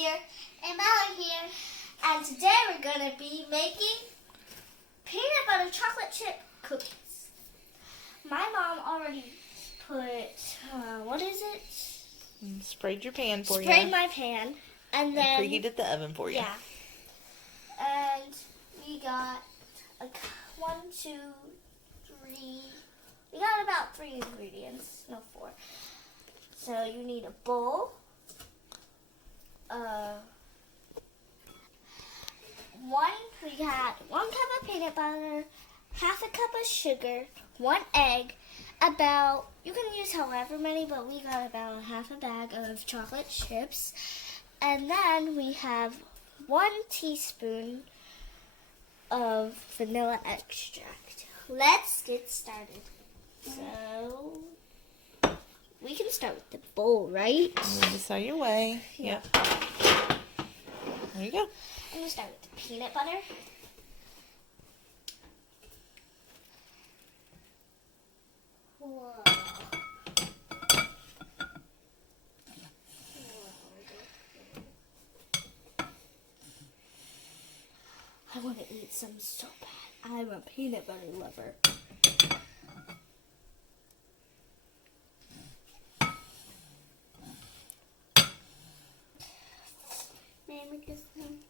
here, and Mallory here, and today we're going to be making peanut butter chocolate chip cookies. My mom already put, what is it? Sprayed your pan for you. Sprayed my pan, and then preheated the oven for you. Yeah. And we got 1, 2, 3. We got about 3 ingredients, no 4. So you need a bowl. We got 1 cup of peanut butter, half a cup of sugar, 1 egg, you can use however many, but we got about half a bag of chocolate chips. And then we have 1 teaspoon of vanilla extract. Let's get started. So, we can start with the bowl, right? Just out your way. Yeah. There you go. I'm going to start with the peanut butter. Whoa. I want to eat some so bad. I'm a peanut butter lover. May I make this one?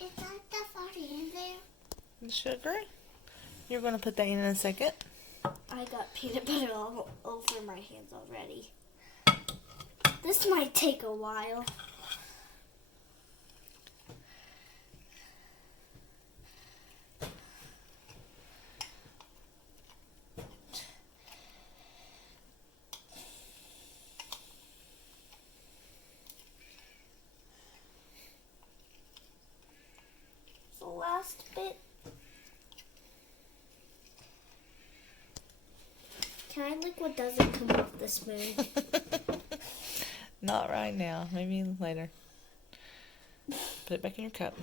Is that the already in there? The sugar. You're going to put that in a second. I got peanut butter all over my hands already. This might take a while. The last bit. Can I lick what doesn't come off the spoon? Not right now. Maybe later. Put it back in your cup.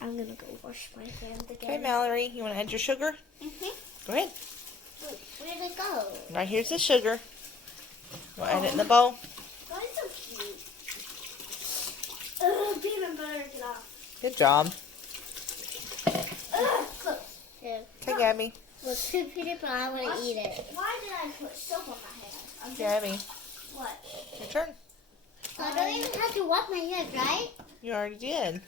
I'm gonna go wash my hands again. Okay, Mallory, you want to add your sugar? Go ahead. Wait, where did it go? Right here's the sugar. We'll add it in the bowl. Why is it so cute? Ugh, peanut butter, get off. Good job. Ugh, close. Yeah. Okay, Gabby. Well, it's good peanut butter, I want to eat it. Why did I put soap on my hands? Gabby. What? Your turn. I don't even have to wash my hands, right? You already did.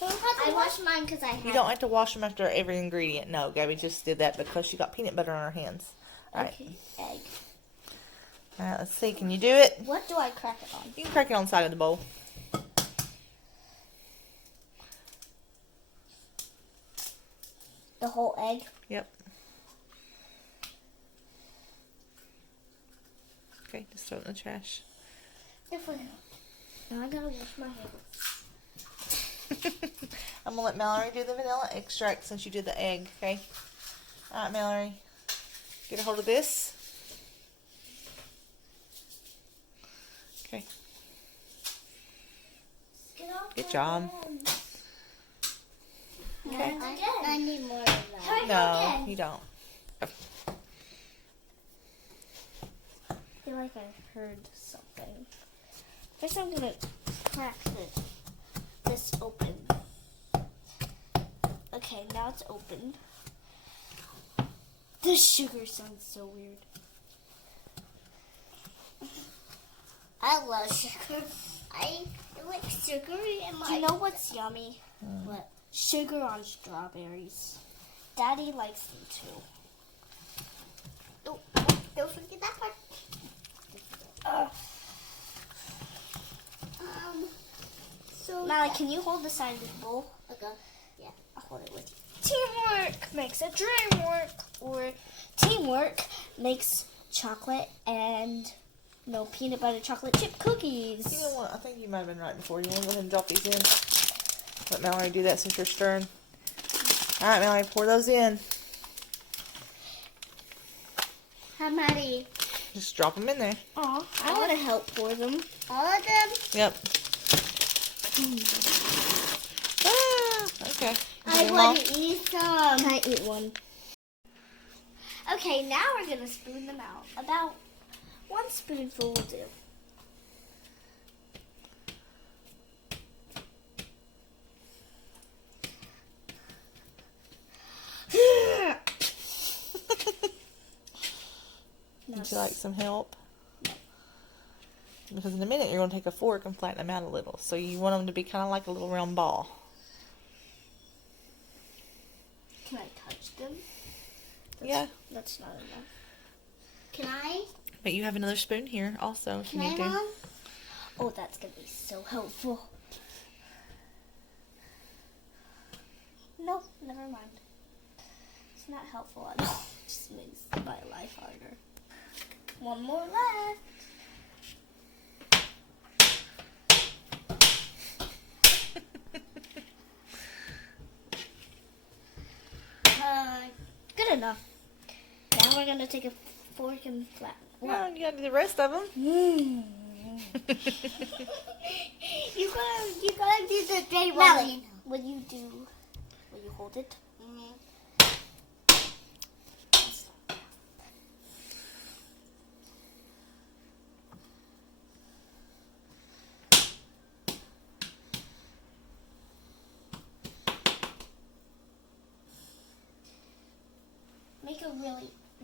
I washed mine because I had. You don't have to wash them after every ingredient. No, Gabby just did that because she got peanut butter on her hands. All right. Okay, egg. All right, let's see. Can you do it? What do I crack it on? You can crack it on the side of the bowl. The whole egg? Yep. Okay, just throw it in the trash. Now I gotta wash my hands. I'm going to let Mallory do the vanilla extract since you did the egg, okay? All right, Mallory. Get a hold of this. Okay. Good job. Okay. I need more of that. No, you don't. I feel like I heard something. First I'm gonna crack this open. Okay, now it's open. The sugar sounds so weird. I love sugar. I like sugary in my... Do you know what's yummy? What? Sugar on strawberries. Daddy likes them too. Don't forget that part. So Mally, can you hold the side of the bowl? Okay. Yeah, I'll hold it with you. Teamwork makes a dream work, or teamwork makes chocolate and peanut butter chocolate chip cookies. You know what? I think you might have been right before. You want to go ahead and drop these in? Let Mallory do that since you're stirring. All right, Mallory, pour those in. How many? Just drop them in there. Oh, I want to help for them. All of them? Yep. Okay. I want to eat some. I eat one. Okay, now we're going to spoon them out. About 1 spoonful will do. Would you like some help? Because in a minute you're going to take a fork and flatten them out a little. So you want them to be kind of like a little round ball. Can I touch them? Yeah. That's not enough. Can I? But you have another spoon here also if you need to. Mom? Oh, that's going to be so helpful. Nope, never mind. It's not helpful at all. It just makes my life harder. One more left. Good enough. Now we're gonna take a fork and flatten. Well, you gotta do the rest of them. You gotta do the day one. Will you hold it?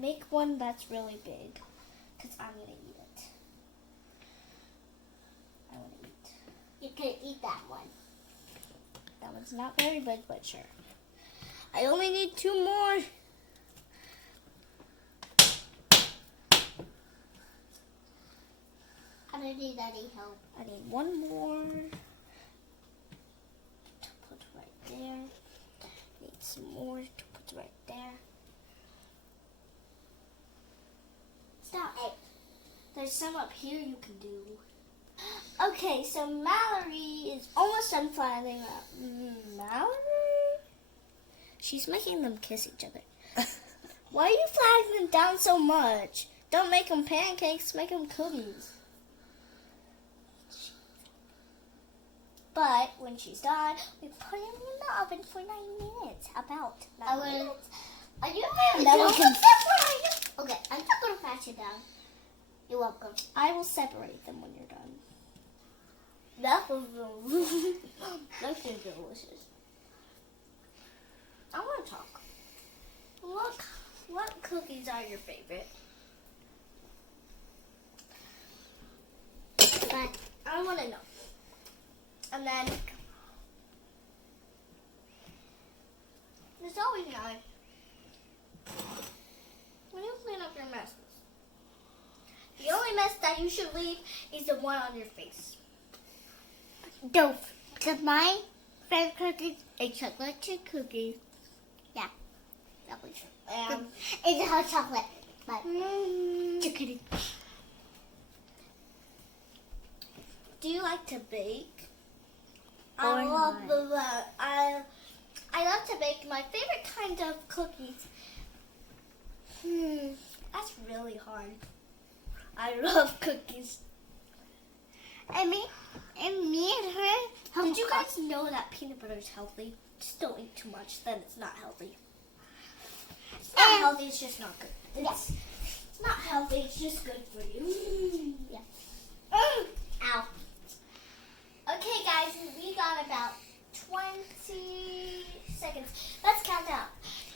Make one that's really big, because I'm gonna eat it. I want to eat. You can eat that one. That one's not very big, but sure. I only need 2 more. I don't need any help. I need 1 more to put right there. Need some more to put right there. Stop. Hey. There's some up here you can do. Okay, so Mallory is almost done flattening up. Mallory? She's making them kiss each other. Why are you flattening them down so much? Don't make them pancakes, make them cookies. But when she's done, we put them in the oven for 9 minutes. About 9 minutes. Are you really doing this? Okay, I'm not going to pass it down. You're welcome. I will separate them when you're done. That was that's delicious. I want to talk. What cookies are your favorite? But I want to know. And then there's always another. When you clean up your messes, the only mess that you should leave is the one on your face. Don't. Because my favorite cookie is a chocolate chip cookie. Yeah. Chocolate chip. It's a hot chocolate. But just kidding. Do you like to bake? I love to bake. My favorite kind of cookies. That's really hard. I love cookies. And me and her. Did you guys know that peanut butter is healthy? Just don't eat too much, then it's not healthy. It's not healthy, it's just not good. It's not healthy, it's just good for you. Yeah. Ow. Okay, guys, we got about 20 seconds. Let's count down.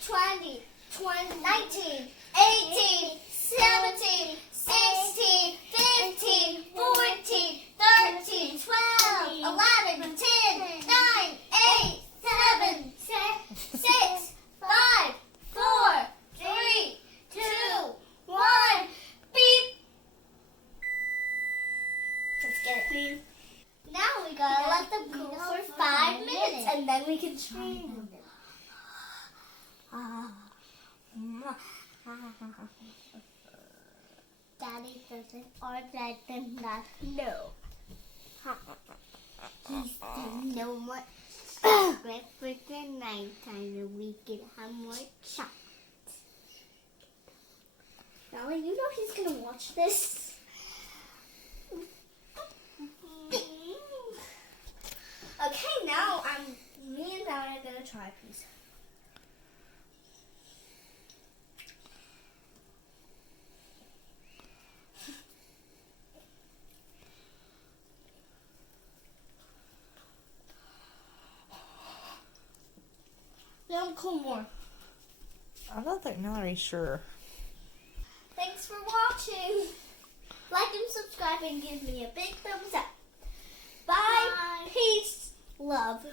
20, 19, 18, 17, 16, 15, 14, 13, 12, 11, 10, 9, 8, 7, 6, 5, 4, 3, 2, 1. Beep. Let's get it. Beep. Now we gotta let them cool for 5 minutes and then we can try them. Daddy doesn't or let them not know. He's still no more breakfast and nighttime and we can have more chocolate. Mallory, you know he's gonna watch this. Okay, now me and Mallory are gonna try a piece. Now cool more. I don't think Mallory's sure. Thanks for watching. Like and subscribe and give me a big thumbs up. Bye. Peace. Love.